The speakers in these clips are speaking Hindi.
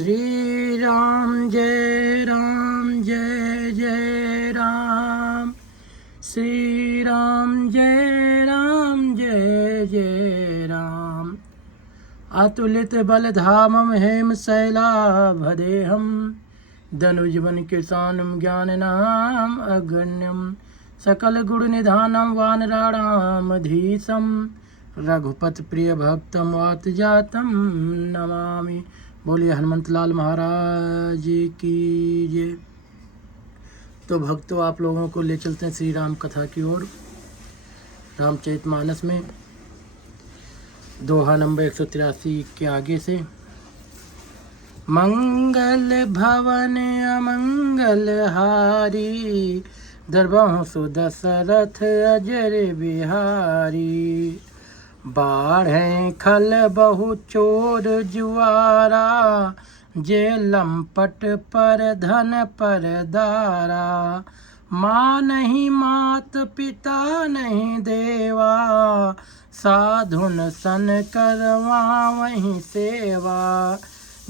श्री राम जय जय राम। श्री राम जय जय राम। अतुलित बलधामं हेम शैलाभदेहं धनुजवन किसानं ज्ञाननाम अगण्यं सकल गुण निधानं वानराणामधीशं रघुपत प्रिय भक्तम वात जातम नमामि। बोलिए हनुमंत लाल महाराज की जय। तो भक्तों, आप लोगों को ले चलते हैं श्री राम कथा की ओर। रामचरितमानस में दोहा नंबर 183 के आगे से। मंगल भवन अमंगल हारी, दरबार सुदशरथ अजर बिहारी। बाढ़े खल बहु चोर जुआरा, जे लंपट पर धन पर दारा। माँ नहीं मात पिता नहीं देवा, साधुन सन करवा वहीं सेवा।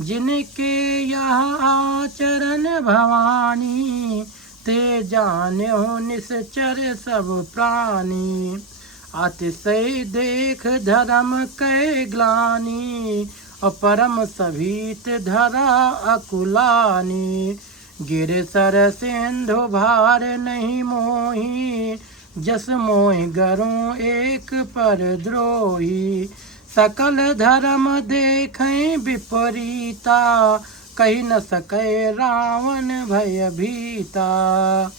जिनके यह आचरण भवानी, ते जान्यो निश्चर सब प्राणी। अतिशय देख धर्म कै ग्लानि, परम सभीत धरा अकुलानी। गिर सर सिंधु भार नहीं मोही, जस मोहि गरुं एक पर द्रोही। सकल धर्म देखें विपरीता, कही न सकै रावण भय भीता।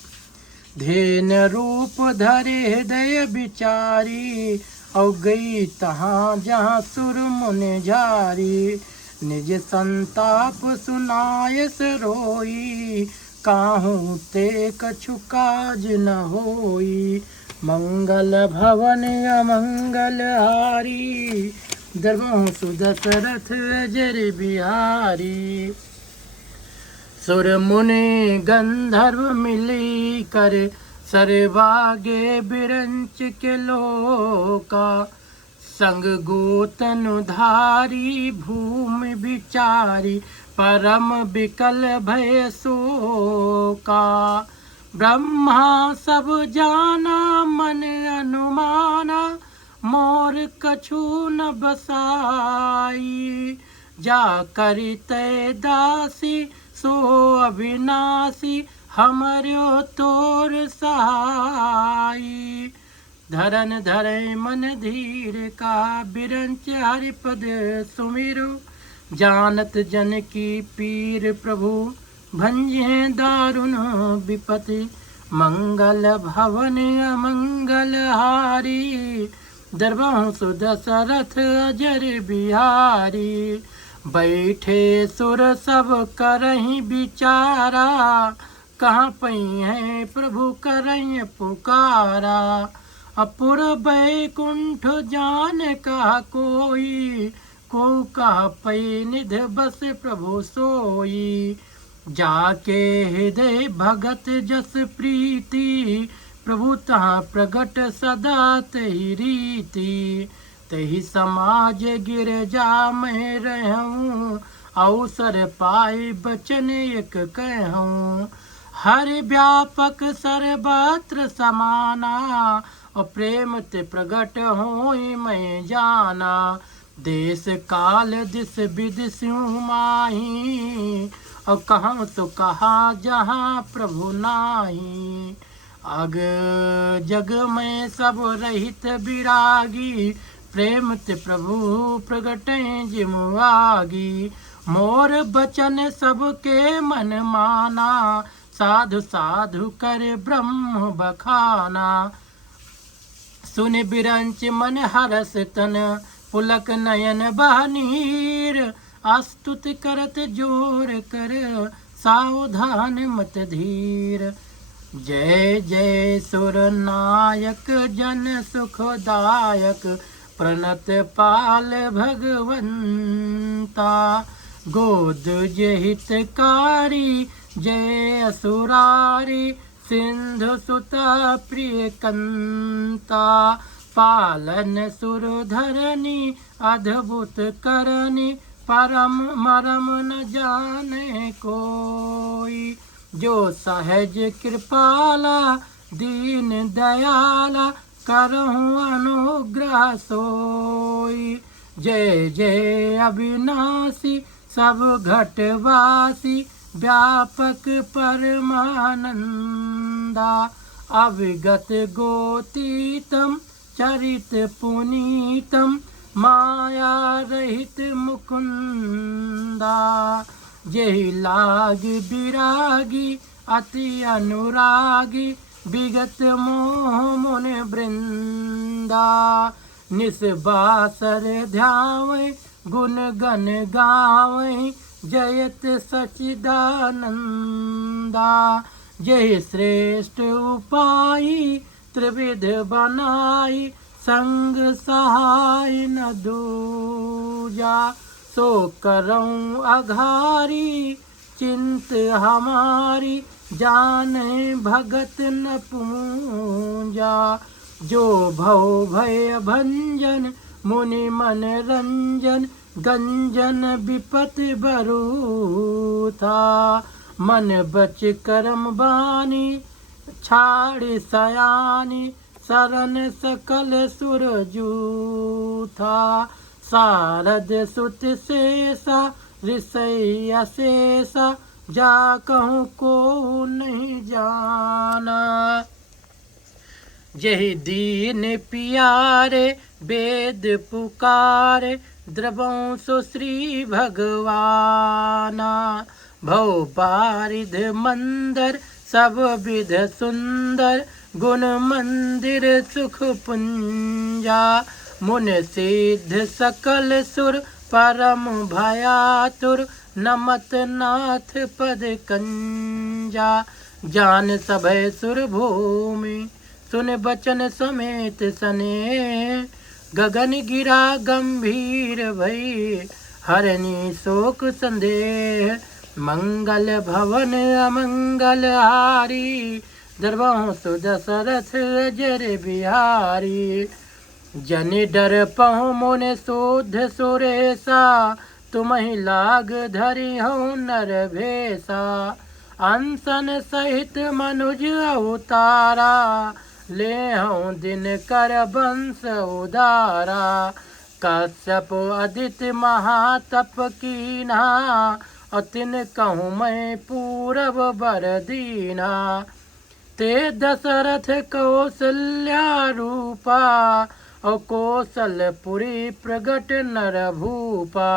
धेन रूप धरे हृदय विचारी, और गई तहाँ जहाँ सुर मुनि झारी। निज संताप सुनायस रोई, काहू ते कछु काज न होई। मंगल भवन अमंगल हारी, दरबार सुदशरथ अजर बिहारी। सुर मुनि गंधर्व मिली कर, सरवागे बिरंच के लोका। संग गोतनुधारी भूमि विचारी, परम विकल भय शोका। ब्रह्मा सब जाना मन अनुमाना, मोर कछु न बसाई। जा करि तै दासी, सो अविनाशी हमर्यो तोर सहाई। धरन धरे मन धीर का, बिरंच हरिपद सुमिरो। जानत जन की पीर प्रभु, भंजे दारुण विपति। मंगल भवन अमंगल हारी, दरबार सुदशरथ अजर बिहारी। बैठे सुर सब करहीं विचारा, कहाँ पई है प्रभु करहीं पुकारा। अपुर बैकुंठ जान कहा कोई, को कहा पई निध बस प्रभु सोई। जाके हृदय भगत जस प्रीति, प्रभु तहाँ प्रगट सदा तही रीति। तही समाज गिरजा में रहूं, अवसर पाए बचन एक कहूं। हरि व्यापक सर्वत्र समाना, और प्रेम ते प्रगट होई मैं जाना। देश काल दिस विदिशूं माही, और कहूँ तो कहा जहाँ प्रभु नाही। अग जग में सब रहित विरागी, प्रेम ते प्रभु प्रगटे जिमुआगी। मोर बचन सबके मन माना, साधु साधु कर ब्रह्म बखाना। सुन बिरंच मन हरस तन, पुलक नयन बहनीर। अस्तुत करत जोर कर, सावधान मत धीर। जय जय सुर नायक जन सुखदायक, प्रणत पाल भगवंता। गोद हितकारी, जय असुरारी। सिंधु सुता प्रिय कंता, पालन सुर धरनी। अद्भुत करनी परम मरम न जाने कोई। जो सहज कृपाला दीन दयाला करहूँ अनुग्रह सोई। जय जय अविनाशी सब घटवासी व्यापक परमानंदा। अविगत गोतीतम चरित पुनीतम माया रहित मुकुंदा। जेहि लाग विरागी अति अनुरागी विगत मोह मुन वृंदा। निस्बासर ध्यावै गुण गण गावै जयत सचिदानंदा। जय श्रेष्ठ उपाई त्रिविध बनाई संग सहाय न दूजा। सो करऊँ अघारी चिंत हमारी जाने भगत न पूजा। जो भव भय भंजन मुनि मन रंजन गंजन विपत बरूथा। मन बच करम बानी छाड़ सयानी शरण सकल सुर जूथा। सारद सुत शेषा ऋषि अशेषा जा कहूँ को नहीं जाना। जहि दीन पियारे वेद पुकारे द्रवों सो श्री भगवाना। भव बारिध मंदर सब विध सुंदर गुण मंदिर सुख पुंजा। मुन सिद्ध सकल सुर परम भयातुर नमत नाथ पद कंजा। जान सभय सुर भूमि सुन बचन समेत सने। गगन गिरा गंभीर भई हरनी शोक संदेह। मंगल भवन अमंगल हारी दरबार सु दशरथ अजर बिहारी। जन डर पहु मुन शोध सुरेशा तुम्हि लाग धरि हूँ नर भेसा। अंसन सहित मनुज अवतारा ले हूँ दिन कर वंश उदारा। कश्यप अदिति महातप कीना और तिन कहूँ मैं पूरब बर दीना। ते दशरथ कौशल्या रूपा और कौशलपुरी प्रगट नर भूपा।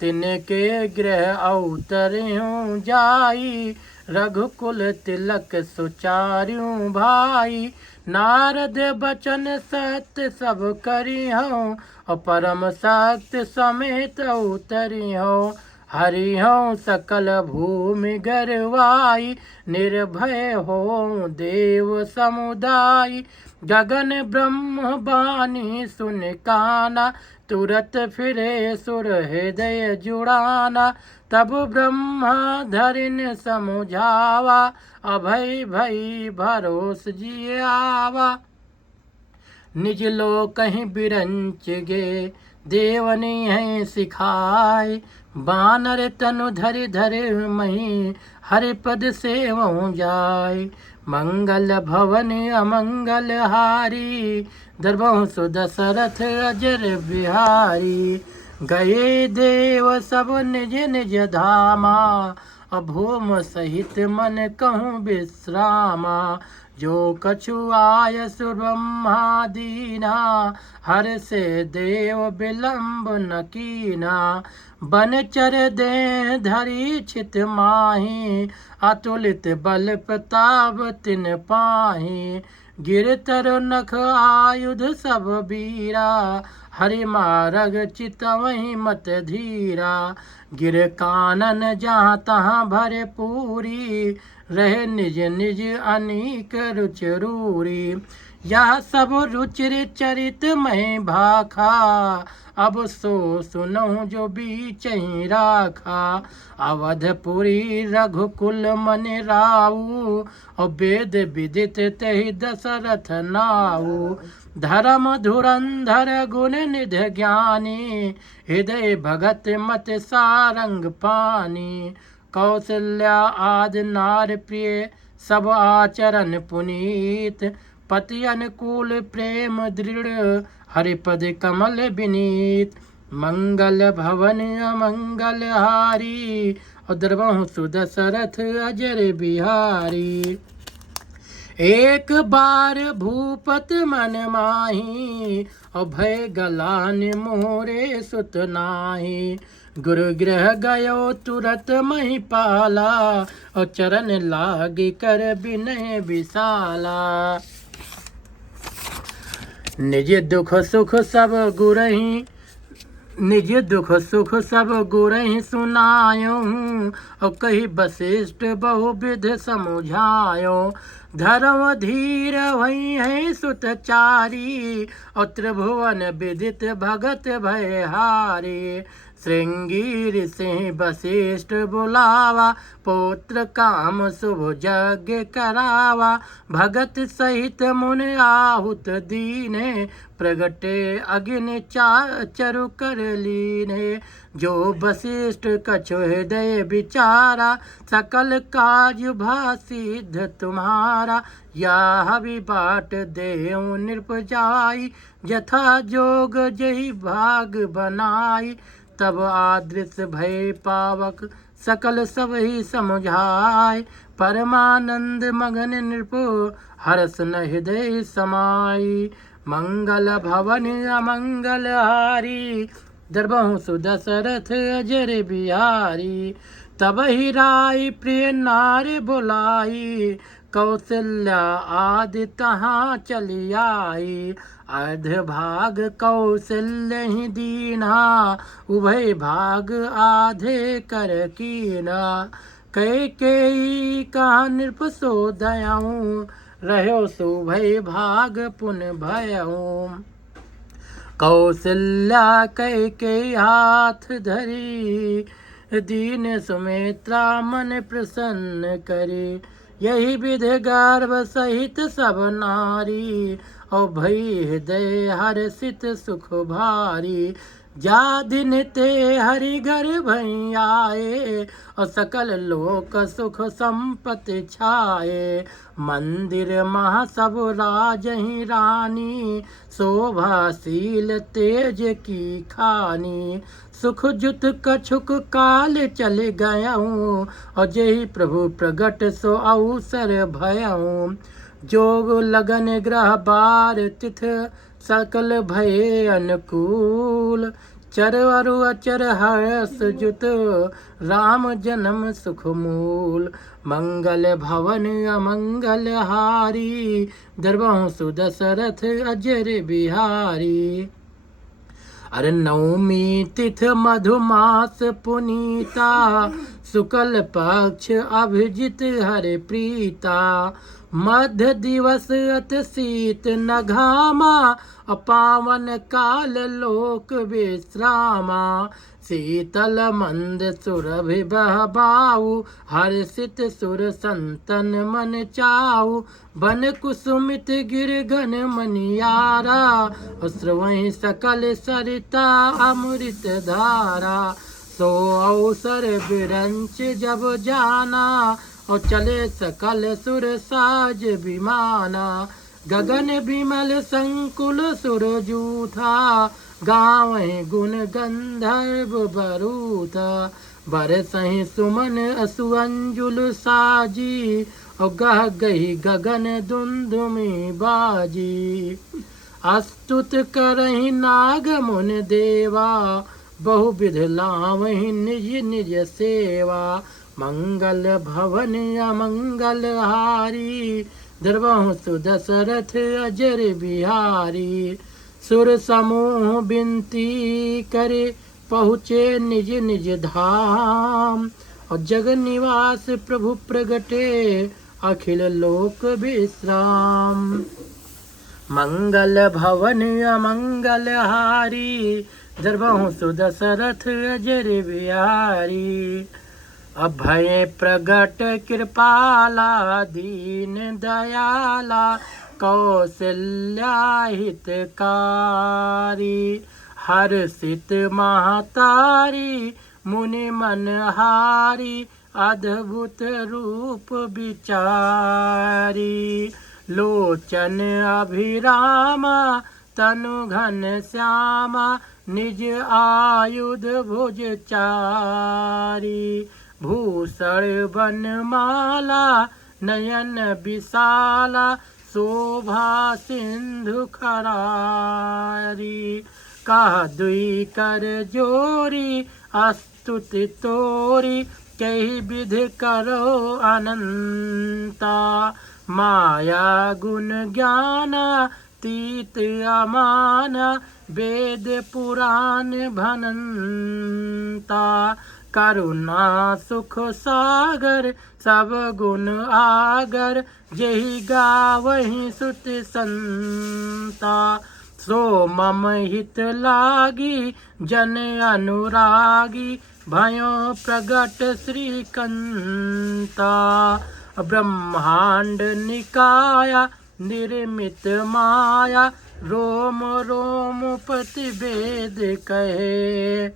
तिनके गृह अवतर्यों जाई रघुकुल तिलक सुचार्यों भाई। नारद बचन सत्य सब करी हूँ और परम सत्य समेत अवतरी हूँ। हरि हूँ सकल भूमि गरवाई निर्भय हो देव समुदाय। गगन ब्रह्म बानी सुन काना तुरत फिरे सुर हृदय जुड़ाना। तब ब्रह्मा धरिन समुझावा अभय भई भरोस जियावा। निज लोक कहीं बिरंच गे देवनी है सिखाए। बानर तनु धरि धरि मही हरिपद सेवऊँ जाय। मंगल भवन अमंगल हारी दरबहु सु दशरथ अजर बिहारी। गए देव सब निज निज धामा अभूम सहित मन कहूँ विश्रामा। जो कछु आय सु ब्रह्मा दीना हर से देव विलंब न कीना। बनचर दे धरी छित माही अतुलित बल प्रताप तिन पाही। गिरतर नख आयुध सब बीरा हरि मारग चितवहि मत धीरा। गिर कानन जहाँ तहाँ भरे पूरी रहे निज निज अनीक रुच रूरी। यह सब रुचिर चरित में भाखा अब सो सुनहु जो बीच ही राखा। अवधपुरी रघुकुल मन राऊ, और वेद विदित तहि दशरथ नाऊ। धर्म धुरंधर गुण निधि ज्ञानी, हृदय भगत मत सारंग पानी। कौशल्या आदि नार प्रिय, सब आचरण पुनीत। पति अनुकूल प्रेम दृढ़, हरिपद कमल विनीत। मंगल भवन अमंगल हारी, और द्रवहु सुदशरथ अजर बिहारी। एक बार भूपत मन माही, और भय गलान मोरे सुत नाही। गुरु गृह गयो तुरत महिपाला, और चरण लागी कर विनय विशाला। निज दुख सुख सब गुरहि, निज दुख सुख सब गुरहि सुनायो। और कही वशिष्ठ बहुविध समुझायो। धर्म धीर वही है सुतचारी, और त्रिभुवन विदित भगत भयहारी। श्रृंगी सिंह वशिष्ठ बुलावा, पुत्र काम शुभ यज्ञ करावा। भगत सहित मुन आहुत दीने, प्रगटे अग्नि चरु कर लीने। जो वशिष्ठ कछु हृदय विचारा, सकल काज भा सिद्ध तुम्हारा। यह भी बाट देहु नृप जाई, यथा जोग जही भाग बनाई। तब आदृश भय पावक, सकल सब ही समुझाय। परमानंद मगन नृप, हर्ष न हृदय समाई। मंगल भवन अमंगल हारी, द्रवहु सुदशरथ अजर बिहारी। तब ही राय प्रिय नार बुलाई, कौशल्या आदि तहाँ चली आई। अर्ध भाग कौशल्य ही दीना, उभय भाग आधे कर कीना। कैकेयी कहा नृप सो दयाऊं, रहो सो भय भाग पुन भयऊं। कौशल्या कैकेयी हाथ धरी, दीन सुमित्रा मन प्रसन्न करी। यही विधि गर्भ सहित सब नारी, और भई हृदय हर्षित सुख भारी। जा दिन ते हरि घर भई आए, और सकल लोक सुख संपत्ति छाए। मंदिर महा सब राजहि रानी, शोभाशील तेज की खानी। सुख जुत कछुक काल चल गयऊँ, और जही प्रभु प्रगट सो अवसर भयऊँ। जोग लगन ग्रह बार तिथ, सकल भय अनुकूल। चर अरु अचर हर्ष जुत, राम जन्म सुख मूल। मंगल भवन अमंगल हारी, द्रवहु सुदशरथ अजर बिहारी। अरे नवमी तिथ मधुमास पुनीता, शुक्ल पक्ष अभिजित हरि प्रीता। मध्य दिवस अत शीत न घामा, पावन काल लोक विश्रामा। शीतल मंद सुरभि बहबाऊ, हर्षित सुर संतन मन चाऊ। बन कुसुमित गिरगन मनियारा, श्रवहि सकल सरिता अमृत धारा। सो अवसर बिरंच जब जाना, और चले सकल सुर साज विमाना। गगन विमल संकुल सुर जूथा, गावहि गुण गंधर्व बरूथा। बरसहि सुमन असु अंजुल साजी, और गह गही गगन दुंदुमी बाजी। अस्तुत करहि नाग मुन देवा, बहुविध लावहि निज निज सेवा। मंगल भवन अमंगल हारी, द्रवहु सुदशरथ अजर बिहारी। सुर समूह बिनती करे, पहुँचे निज निज धाम। और जग निवास प्रभु प्रगटे, अखिल लोक विश्राम। मंगल भवन अमंगल हारी, दरबहु सुदशरथ अजर बिहारी। अभय प्रगट कृपाला दीन दयाला कौशल्या हितकारी। हर्षित महतारी मुनि मनहारी अद्भुत रूप विचारी। लोचन अभिरामा तनु घन श्यामा निज आयुध भुज चारी। भूषण वनमाला नयन विशाला शोभा सिंधु खरारी। कहा दुई कर जोरी अस्तुति तोरी कही विधि करो अनंता। माया गुण ज्ञाना तीत अमाना वेद पुराण भनंता। करुणा सुख सागर सब गुण आगर जही गावहि सुत संता। सो मम हित लागी जन अनुरागी भयो प्रगट श्रीकंता। ब्रह्मांड निकाया निर्मित माया रोम रोम प्रतिवेद कहे।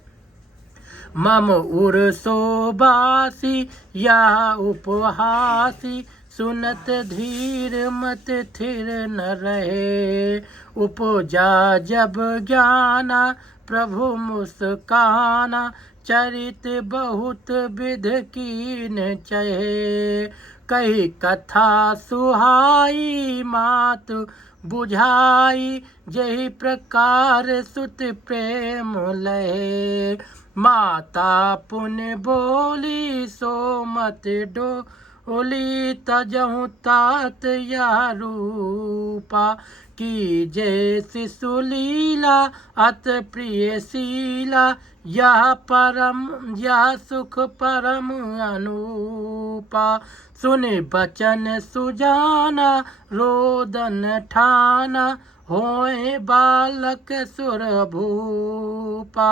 मम उर शोभासी या उपहासी सुनत धीर मत थिर न रहे। उपजा जब ज्ञाना प्रभु मुस्काना चरित बहुत विध कीन चहे। कही कथा सुहाई मातु बुझाई जही प्रकार सुत प्रेम लहे। माता पुण्य बोली सो मत डोली तजहु तात या रूपा। की जय शिशु लीला अत प्रिय शीला यह परम यह सुख परम अनूपा। सुन बचन सुजाना रोदन ठाना होए बालक सुर भूपा।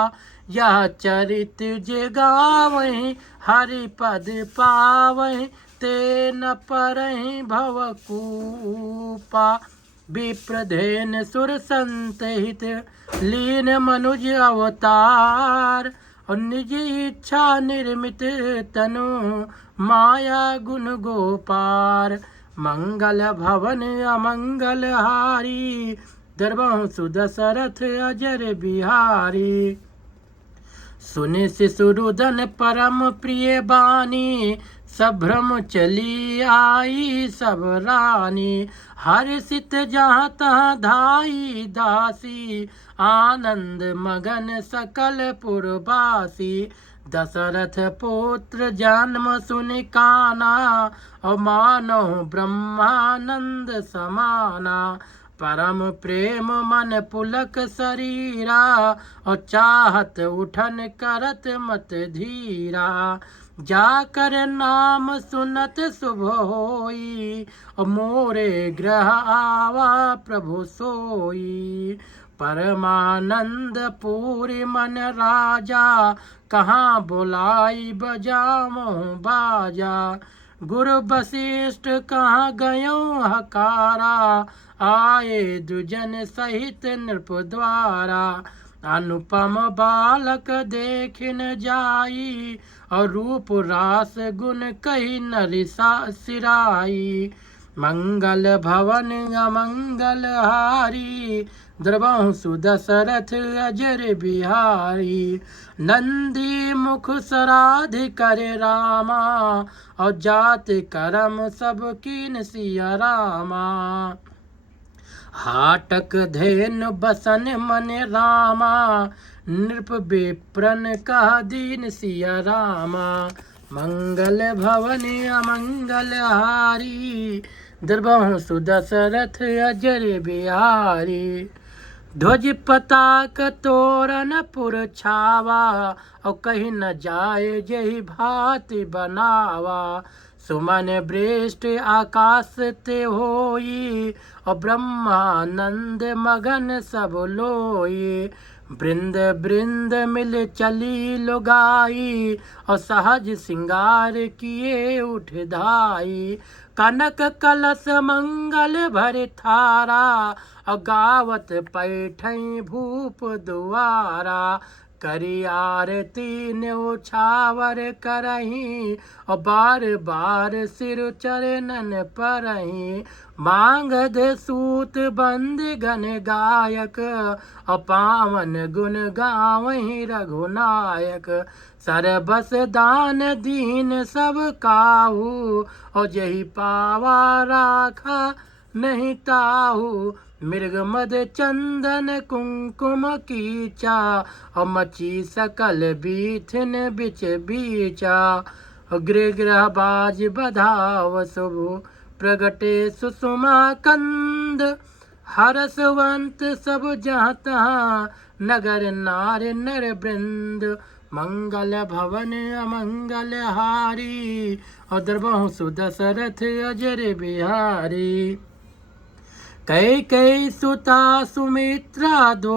यह चरित जे गावहि हरि पद पावहि ते न परहि भवकूपा। विप्रधेन सुर संत हित लीन मनुज अवतार और निज इच्छा निर्मित तनु माया गुण गोपार। मंगल भवन अमंगल हारी दरबहु सुदशरथ अजर बिहारी। सुनि शिशुरुदन परम प्रिय बानी सभ्रम चली आई सब रानी। हर्षित जहाँ तहाँ धाई दासी आनंद मगन सकल पुरवासी। दशरथ पुत्र जन्म सुनि काना और मानो ब्रह्मानंद समाना। परम प्रेम मन पुलक शरीरा और चाहत उठन करत मत धीरा। जाकर नाम सुनत शुभ होई और मोरे ग्रह आवा प्रभु सोई। परमानंद पूरी मन राजा कहाँ बुलाई बजामो बाजा। गुरु वशिष्ठ कहाँ गयो हकारा आए दुजन सहित नृप द्वारा। अनुपम बालक देखिन जाई और रूप रास गुण कही नरिसा सिराई। मंगल भवन अमंगल हारी द्रवहु सुदशरथ अजर बिहारी। नंदी मुख सराध करे रामा और जात करम सब कीन सिया रामा। हाटक धेनु बसन मन रामा नृप विप्रन कह दीन सिया रामा। मंगल भवन अमंगल हारी द्रवहु सुदशरथ अजर बिहारी। ध्वज पताक तोरण पुर छावा और कहीं न जाए जही भांति बनावा। सुमन वृष्ट आकाश ते होई और ब्रह्मानंद मगन सब लोई। बृंद बृंद मिल चली लुगाई और सहज सिंगार किए उठ धाई। कनक कलश मंगल भर थारा और गावत पैठई भूप दुआरा। करी आरती न्योछावर करही और बार बार सिर चरणन परही। मांग दे सूत बंद गन गायक और पावन गुण गावही रघुनायक। सरबस दान दीन सब काहू और जही पावा राखा नहीं ताहू। मृग मद चंदन कुंकुम कीचा और मची सकल बीथिन बिच बीचा। गृह गृह बाज बधाव शुभ प्रगटे सुषुमा कंद। हरसवंत सब जहाँ तहाँ नगर नार नर वृंद। मंगल भवन अमंगल हारी और द्रवहु सुदशरथ अजर बिहारी। कई कई सुता सुमित्रा दो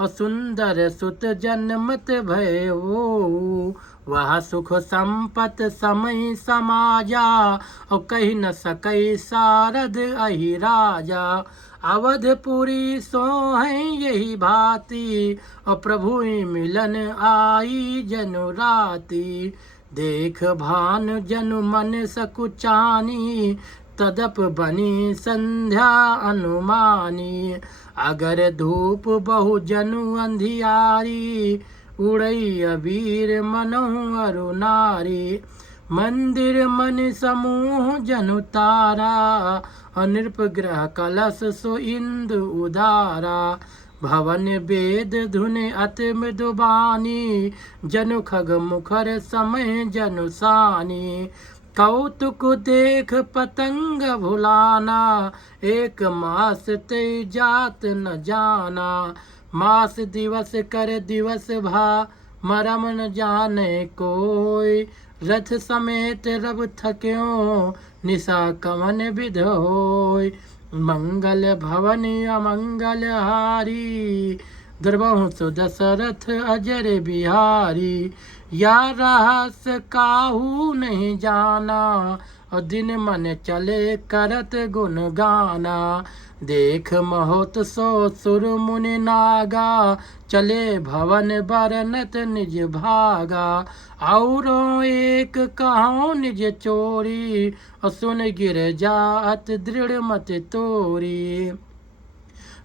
और सुंदर सुत जन्मत भयो। वह सुख संपत समय समाजा और कही न सकई सारद अहि राजा। अवधपुरी सोहै यही भांति और प्रभु मिलन आई जनु राति। देख भानु जनु मन सकुचानी तदप बनी संध्या अनुमानी। अगर धूप बहु जनु अंधियारी उड़ई अबीर मनहु अरु नारी। मंदिर मन समूह जनु तारा और नृप ग्रह कलश सो इंदु उदारा। भवन वेद धुन अति मृदुबानी जनु खग मुखर समय जनु सानी। कौतुक देख पतंग भुलाना एक मास ते जात न जाना। मास दिवस कर दिवस भा मरम न जाने कोई। रथ समेत रब थक्यों निशा कवन विध होय। मंगल भवन अमंगल हारी द्रवहु सुदशरथ अजर बिहारी। या रहस काहू नहीं जाना और दिन मन चले करत गुण गाना। देख महोत सो सुर मुनि नागा चले भवन बरनत निज भागा। औरों एक कहो निज चोरी और सुन गिर जात दृढ़ मत तोरी।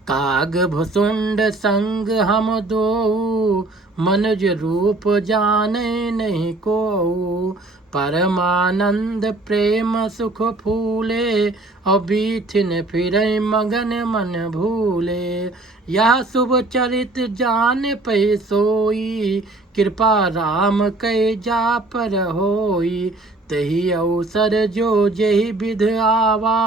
काग भुसुंड संग हम दो मनुज रूप जाने नहीं को। परमानंद प्रेम सुख फूले और बीथिन फिरे मगन मन भूले। यह शुभ चरित जान पै सोई कृपा राम कै जा पर होई। तही अवसर जो जही विध आवा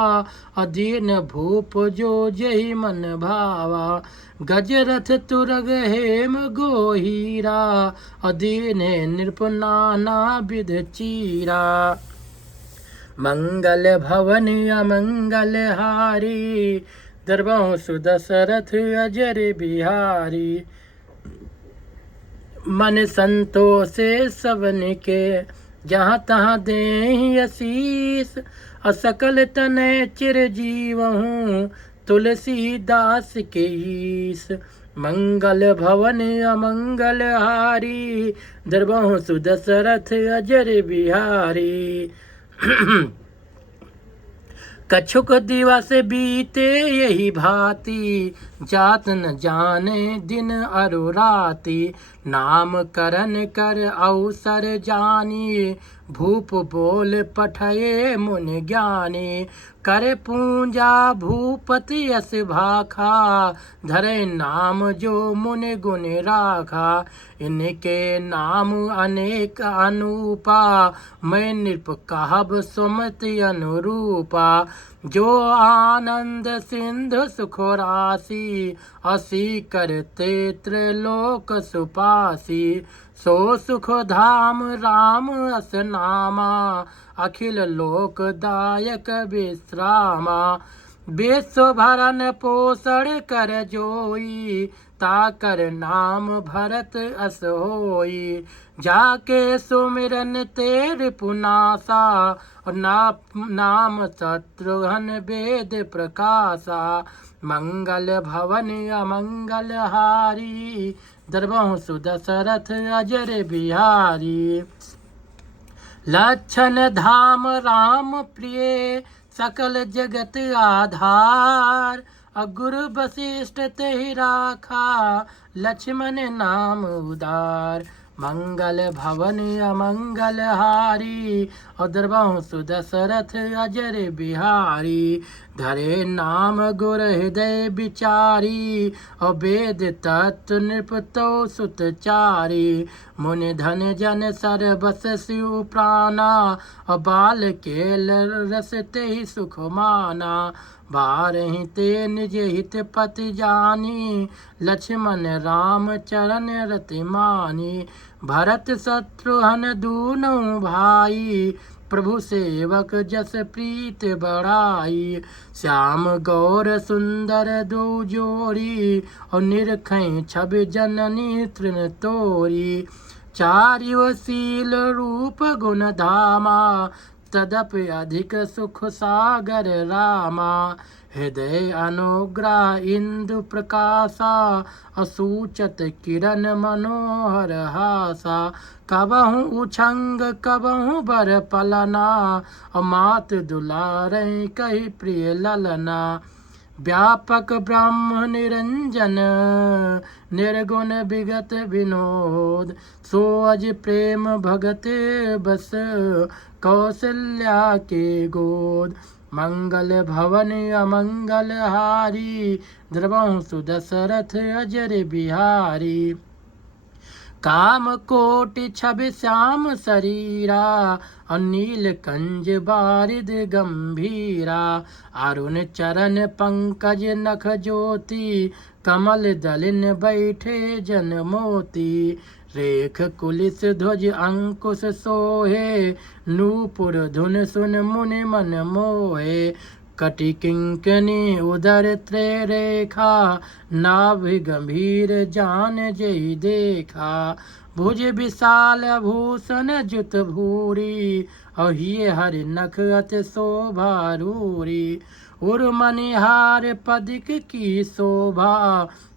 अधीन भूप जो जही मन भावा। गजरथ तुरग हेम गोहीरा अधीन नृप नाना विध चीरा। मंगल भवन अमंगल हारी द्रवहु सुदशरथ अजर बिहारी। मन संतोषे सबन के जहाँ तहाँ देहि आशीष। असकल तनय चिरजीव हूँ तुलसीदास के ईस। मंगल भवन अमंगल हारी द्रवहु सुदशरथ अजर बिहारी। कछुक दिवस बीते यही भांति जात न जाने दिन अरु राति। नाम करन कर अवसर जानी भूप बोल पठये मुनि ज्ञानी। करे पूंजा भूपति यस भाखा धरे नाम जो मुनि गुण राखा। इनके नाम अनेक अनुपा मैं नृप कहब सुमति अनुरूपा। जो आनंद सिंधु सुख राशि असी करते त्रिलोक सुपासी। सो सुख धाम राम अस नामा अखिल लोक दायक विश्रामा। विश्व भरन पोषण कर जोई ताकर नाम भरत अस होई। जाके सुमिरन तेर पुनासा और नाम शत्रुघ्न वेद प्रकाशा। मंगल भवन अमंगल हारी द्रवहु सुदशरथ अजर बिहारी। लक्षण धाम राम प्रिय सकल जगत आधार। गुरु वशिष्ठ तेहि राखा लक्ष्मण नाम उदार। मंगल भवन अमंगल हारी और द्रवहु सुदशरथ अजर बिहारी। धरे नाम गुर हृदय विचारी और वेद तत्व नृपतो सुतचारी। मुनि धन जन सर बस शिव प्राणा और बाल केल रस तेहि सुख माना। बारहि ते निज हित पति जानी लक्ष्मण राम चरण रति मानी। भरत शत्रुघ्न दूनों भाई प्रभु सेवक जस प्रीत बढ़ाई। श्याम गौर सुंदर दो जोड़ी और निरखै छवि जननी तृण तोरी। चार्यशील रूप गुण धामा तदपि अधिक सुख सागर रामा। हृदय अनुग्रह इंदु प्रकाशा असूचत किरण मनोहर हासा। कबहु उछंग कबहु बर पलना और मात दुलारे कही प्रिय ललना। व्यापक ब्रह्म निरंजन निर्गुण विगत विनोद। सो अज प्रेम भगत बस कौशल्या के गोद। मंगल भवन अमंगल हारी द्रवहु सुदशरथ अजर बिहारी। काम कोटि छवि श्याम शरीरा और नील कंज बारिद गंभीरा। अरुण चरण पंकज नख ज्योति कमल दलिन बैठे जन मोती। रेख कुलिस ध्वज अंकुश सोहे नूपुर धुन सुन मुनि मन मोहे। कटि किंकनी उदर त्रय रेखा नाभि गंभीर जान जय देखा। भुज विशाल भूषण जुत भूरी और हिय हरि नख अति शोभा रूरी। उर मनिहार पदिक की शोभा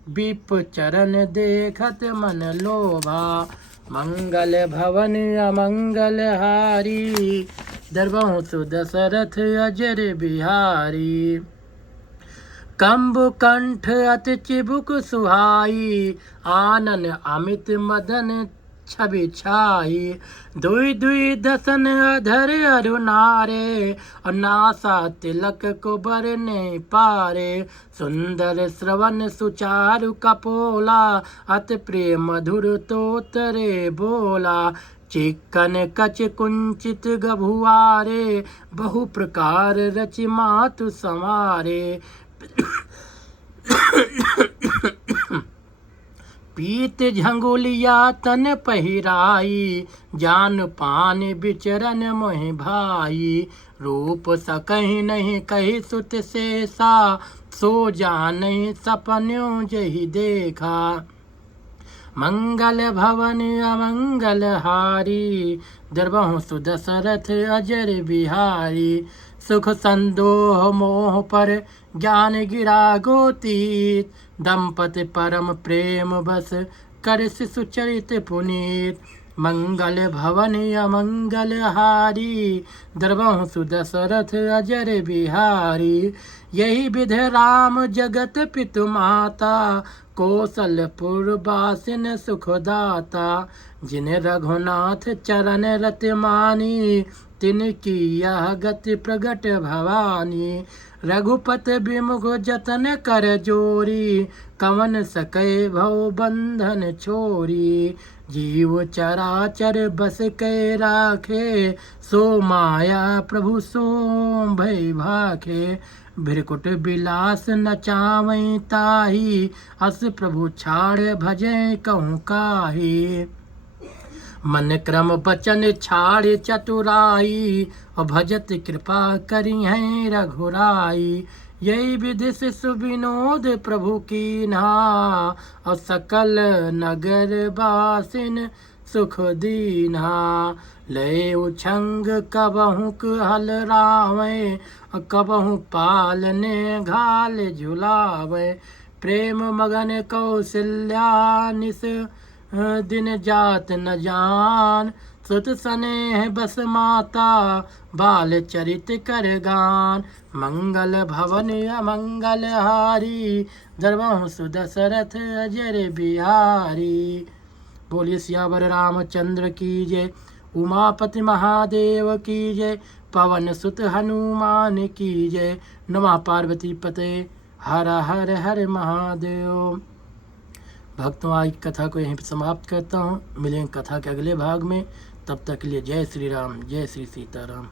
विप चरण देखत मन लोभा। मंगल भवन अमंगल हारी द्रवहु सुदशरथ अजर बिहारी। कंबु कंठ अति चिबुक सुहाई आनन अमित मदन छवि छाई। दुई दुई दसन अधर अरुनारे और नासा तिलक को बरने पारे। सुंदर श्रवण सुचारु कपोला अति प्रिय मधुर तोतरे बोला। चिक्कन कच कुंचित गभुआरे बहु प्रकार रचि मातु समारे। पीत झंगुलिया तन पहिराई जान पान बिचरन मोहि भाई। रूप सकहि नहीं कही सुत शेषा सो जानहि सपन्यों जहि देखा। मंगल भवन अमंगल हारी द्रवहु सुदशरथ अजर बिहारी। सुख संदोह मोह पर ज्ञान गिरा गोतीत दंपति परम प्रेम बस कर शिशु चरित पुनीत। मंगल भवन अमंगल हारी द्रवहु सुदशरथ अजर बिहारी। यही विध राम जगत पितु माता कौशलपुर बासिन सुखदाता। जिन रघुनाथ चरण रति मानी तिनकी यह गति प्रगट भवानी। रघुपत विमुख जतन कर जोरी कवन सकै भव बंधन छोरी। जीव चराचर बस कै राखे सो माया प्रभु सो भय भाखे। भृकुट बिलास नचावै ताही अस प्रभु छाड़ भजै कहूँ काही। मन क्रम बचन छाड़ चतुराई और भजत कृपा करी है रघुराई। यही विधि से सुविनोद प्रभु कीन्हा, और सकल नगर बासिन सुख दीन्हा। लय उछंग कबहु हल रावै, कबहु पालने घाल झुलावै। प्रेम मगन कौशल्या निस दिन जात न जान, सुत स्नेह बस माता बाल चरित कर गान। मंगल भवन अमंगल हारी, दरबहु सुदशरथ अजर बिहारी। बोलिए सियावर रामचंद्र की जय, उमापति महादेव की जय, पवन सुत हनुमान की जय। नमः पार्वती पते हर हर हर महादेव। भक्तों, आज कथा को यहीं पर समाप्त करता हूँ। मिलेंगे कथा के अगले भाग में। तब तक के लिए जय श्री राम, जय श्री सीताराम।